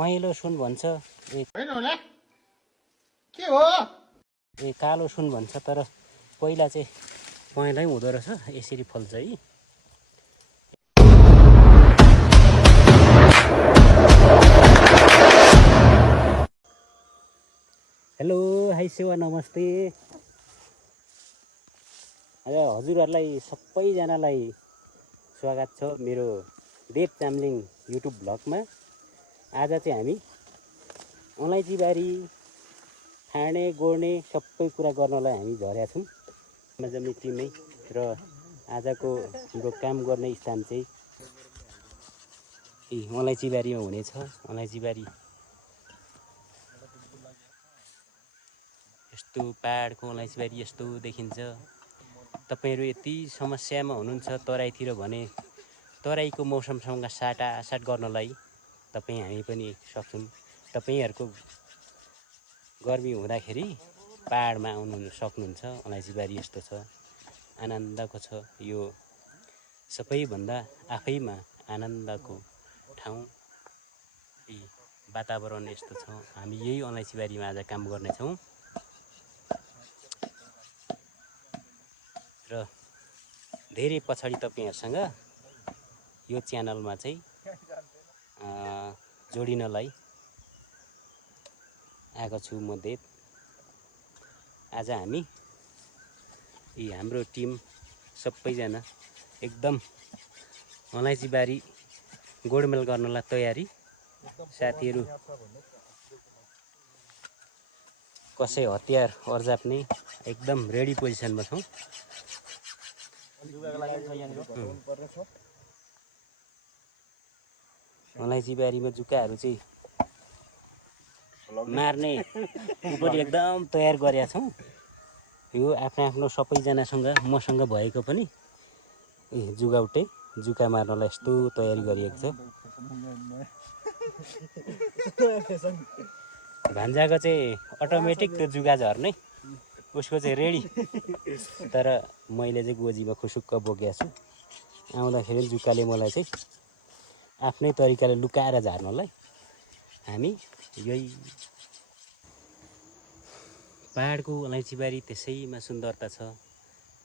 पहेँलो सुन भन्छ, होइन होला के हो? कालो सुन भन्छ, तर पहिला चाहिँ पहेँलै हुँदो रहेछ। यसरी फल्छ है। हेलो, हाई सेवा, नमस्ते। हजुरहरूलाई सबैजनालाई स्वागत छ मेरो देव चामलिङ युट्युब भ्लगमा। आज चाहिँ हामी अलैँचीबारी खाने गोड्ने सबै कुरा गर्नलाई हामी झरेका छौँ जम्मै टिमै। र आजको हाम्रो काम गर्ने स्थान चाहिँ अलैँचीबारीमा हुनेछ। अलैँचीबारी यस्तो पहाडको अलैँचीबारी यस्तो देखिन्छ। तपाईहरु यति समस्यामा हुनुहुन्छ तराईतिर भने तराईको मौसमसँग साटासाट गर्नलाई हामी पनि सक्छौँ। तपाईहरुको गर्मी हुँदाखेरि पहाडमा आउनु सक्नुहुन्छ। अलैँचीबारी यस्तो छ, आनन्दको छ। यो सबैभन्दा आफैमा आनन्दको ठाउँ। वातावरण यस्तो छ। हामी यही अलैँचीबारीमा आज काम गर्नेछौँ। र धेरै पछाडि तपाईहरुसँग यो च्यानलमा चाहिँ जोडिनलाई आएको छु म देव। आज हामी हाम्रो टिम सबैजना एकदम अलैँचीबारी गोडमेल गर्नलाई तयारी। साथीहरु कसै हतियार अर्जाप्ने एकदम रेडी पोजिसनमा छौं। अलैँचीबारीमा जुकाहरू चाहिँ मार्ने उपरि एकदम तयार गरेका छौं। यो आफ्नो सबैजनासँग मसँग भएको पनि जुगाउटे जुका मार्नलाई यस्तो तयारी गरिएको छ। भान्जाको चाहिँ अटोमेटिक त्यो जुगा झर्ने उसको चाहिँ रेडी। तर मैले चाहिँ गोजीमा खुसुक्क बोकेको छु। आउँदाखेरि जुकाले मलाई चाहिँ आफ्नै तरिकाले लुकाएर झार्नलाई हामी यही पहाडको अलैँचीबारी त्यसैमा सुन्दरता छ।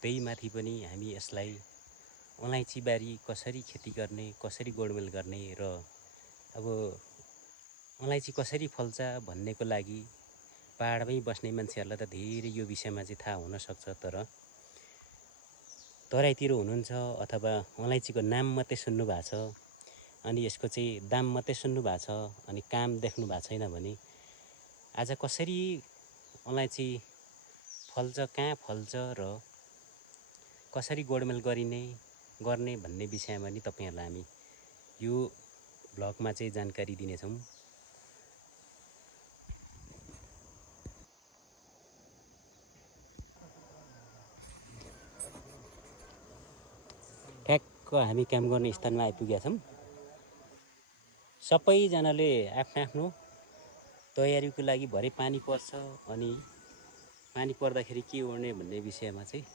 त्यही माथि पनि हामी यसलाई अलैँचीबारी कसरी खेती गर्ने, कसरी गोडमेल गर्ने र अब अलैँची कसरी फल्छ भन्नेको लागि पहाडमै बस्ने मान्छेहरूलाई त धेरै यो विषयमा चाहिँ थाहा हुन सक्छ। तर तराईतिर हुनुहुन्छ अथवा अलैँचीको नाम मात्रै सुन्नु भएको छ अनि यसको चाहिँ दाम मात्रै सुन्नु भएको छ अनि काम देख्नु भएको छैन भने आज कसरी अलैँची फल्छ, कहाँ फल्छ र कसरी गोडमेल गर्ने भन्ने विषयमा नि तपाईहरुलाई हामी यो भ्लगमा चाहिँ जानकारी दिनेछौँ। ठ्याक्क हामी काम गर्ने स्थानमा आइपुगेका छौँ। सबैजनाले आफ्नो तयारीको लागि भरे पानी पर्छ अनि पानी पर्दाखेरि के ओर्ने भन्ने विषयमा चाहिँ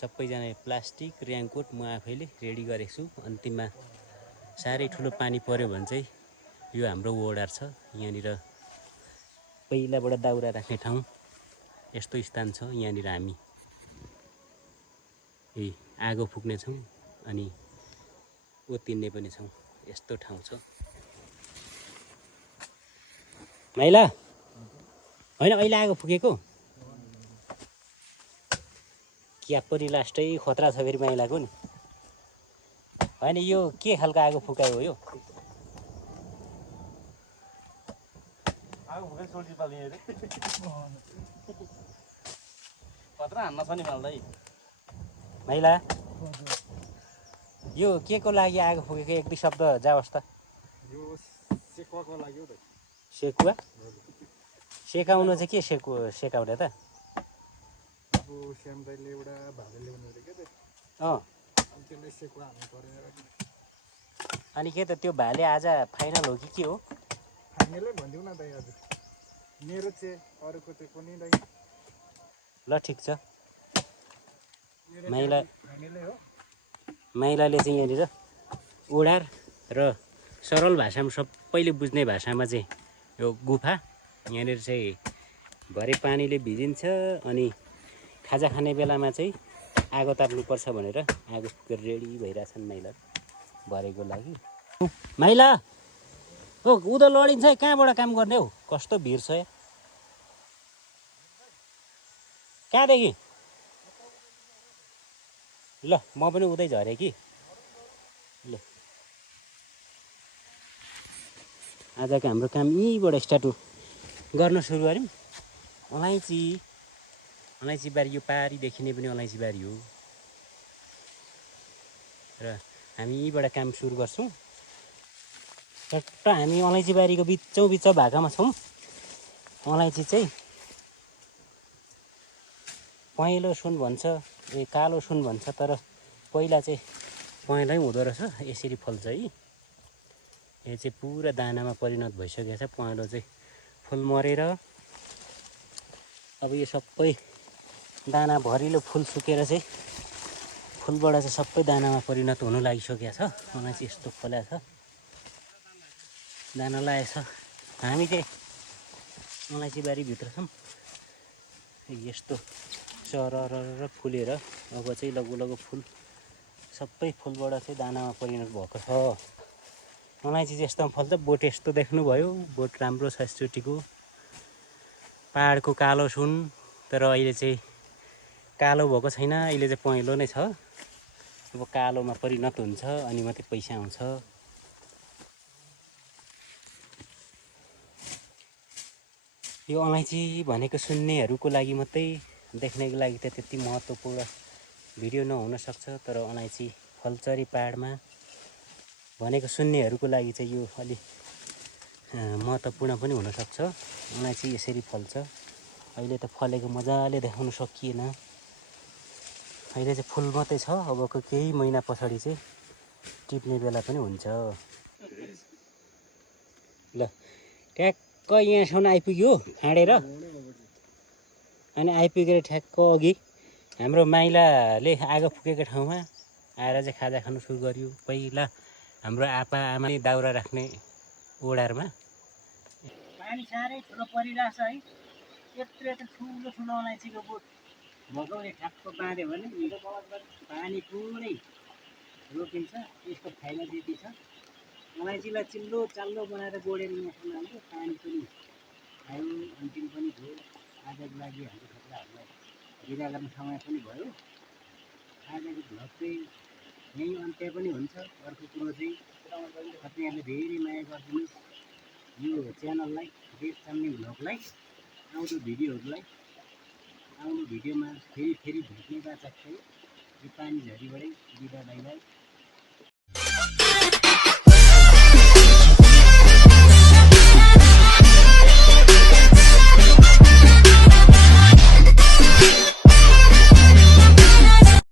सबैजनाले प्लास्टिक रेनकोट म आफैले रेडी गरेको छु। अन्तिममा साह्रै ठुलो पानी पर्यो भने चाहिँ यो हाम्रो ओडार छ। यहाँनिर पहिलाबाट दाउरा राख्ने ठाउँ यस्तो स्थान छ। यहाँनिर हामी आगो फुक्ने छौँ अनि ओतिन्ने पनि छौँ। यस्तो ठाउँ छ। माइला होइन अहिले आगो फुकेको क्या पनि लास्टै खतरा छ फेरि माइलाको नि। होइन यो के खालको आगो फुकायो हो यो? आगो फुकाइ सोल्टी पाल्ने रे खतरा हान्न छ नि माल्दै। माइला यो के को लागि आगो फुकेको एक दुई शब्द जाओस् त। यो सेकुवाको लागि हो त। सेकुवा? सेकाउनु चाहिँ के सेकाउने त? अब श्यामदाइले एउटा भाले ल्याउनु रे के त। अनि त्यसलाई सेकुवा हाल्नु पर्यो। अनि के त त्यो भाले आज फाइनल हो कि के हो? फाइनलै भनिदिउँ न दाइ आज। मेरो चाहिँ अरूको चाहिँ कुनै दाइ। ल ठिक छ। फाइनलै हो। माइलाले चाहिँ यहाँनिर ओडार र सरल भाषामा सबैले बुझ्ने भाषामा चाहिँ यो गुफा यहाँनिर चाहिँ भरे पानीले भिजिन्छ अनि खाजा खाने बेलामा चाहिँ आगो ताप्नुपर्छ भनेर आगो फुकेर रेडी भइरहेछन् माइला भरेको लागि। माइला ओ उँधो लडिन्छ है, कहाँबाट काम गर्ने हौ? कस्तो भिड छ कहाँदेखि? ल म पनि उतै झरेँ कि। ल आजको हाम्रो काम यहीँबाट स्टार्ट गर्न सुरु गऱ्यौँ। अलैँची बारी यो पारी देखिने पनि अलैँची बारी हो र हामी यहीँबाट काम सुरु गर्छौँ। चट्ट हामी अलैँची बारीको बिच भागामा छौँ। अलैँची चाहिँ पहेँलो सुन भन्छ, कालो सुन भन्छ, तर पहिला चाहिँ पहेँलै हुँदो रहेछ। यसरी फल्छ है। यो चाहिँ पुरा दानामा परिणत भइसकेको छ। पहेँलो चाहिँ फुल मरेर अब यो सबै दाना भरिलो फुल सुकेर चाहिँ फुलबाट चाहिँ सबै दानामा परिणत हुन लागिसकेको छ। अलैँची यस्तो फलेको छ, दाना लागेको छ। हामी चाहिँ अलैँची बारीभित्र छौँ। यस्तो सरर फुलेर अब चाहिँ लगभग फुल सबै फुलबाट चाहिँ दानामा परिणत भएको छ। अलैँची चाहिँ यस्तोमा फल्छ। बोट यस्तो देख्नुभयो, बोट राम्रो छ यसचोटिको। पाहाडको कालो सुन, तर अहिले चाहिँ कालो भएको छैन, अहिले चाहिँ पहेँलो नै छ। अब कालोमा परिणत हुन्छ अनि मात्रै पैसा आउँछ। यो अलैँची भनेको सुन्नेहरूको लागि मात्रै, देख्नेको लागि त त्यति महत्त्वपूर्ण भिडियो नहुन सक्छ, तर अलैँची फल्छ अरे पाहाडमा भनेको सुन्नेहरूको लागि चाहिँ यो अलि महत्त्वपूर्ण पनि हुनसक्छ। अलैँची यसरी फल्छ। अहिले त फलेको मजाले देखाउन सकिएन, अहिले चाहिँ फुल मात्रै छ। अबको केही महिना पछाडि चाहिँ टिप्ने बेला पनि हुन्छ। ल ठ्याक्क यहाँसम्म आइपुग्यो फाँडेर, अनि आइपुगेर ठ्याक्क अघि हाम्रो माइलाले आगो फुकेको ठाउँमा आएर चाहिँ खाजा खानु सुरु गर्यो। पहिला हाम्रो आप्पा आमाले दाउरा राख्ने ओडारमा पानी साह्रै ठुलो परिरहेछ है। यत्रो ठुलो ठुलो अलैँचीको बोट भगाउने ठ्याक्क बाँध्यो भने पानी पुरै रोकिन्छ। यसको फाइदा त्यति छ। अलैँचीलाई चिल्लो चाल्लो बनाएर गोडेर यहाँसम्म हाल्यो, पानी पनि खायो, अन्तिम पनि भयो। आजको लागि हाम्रो छोराहरूलाई बिदा गर्ने समय पनि भयो। आजको भ्लग चाहिँ यहीँ अन्त्य पनि हुन्छ। अर्को कुरो चाहिँ तपाईँहरूले धेरै माया गरिदिनुहोस् यो च्यानललाई, देश चाल्ने भ्लगलाई, आउँदो भिडियोहरूलाई। आउनु भिडियोमा फेरि भेट्ने बाचा छ। यो पानी झरीबाटै बिदा बाई बाई।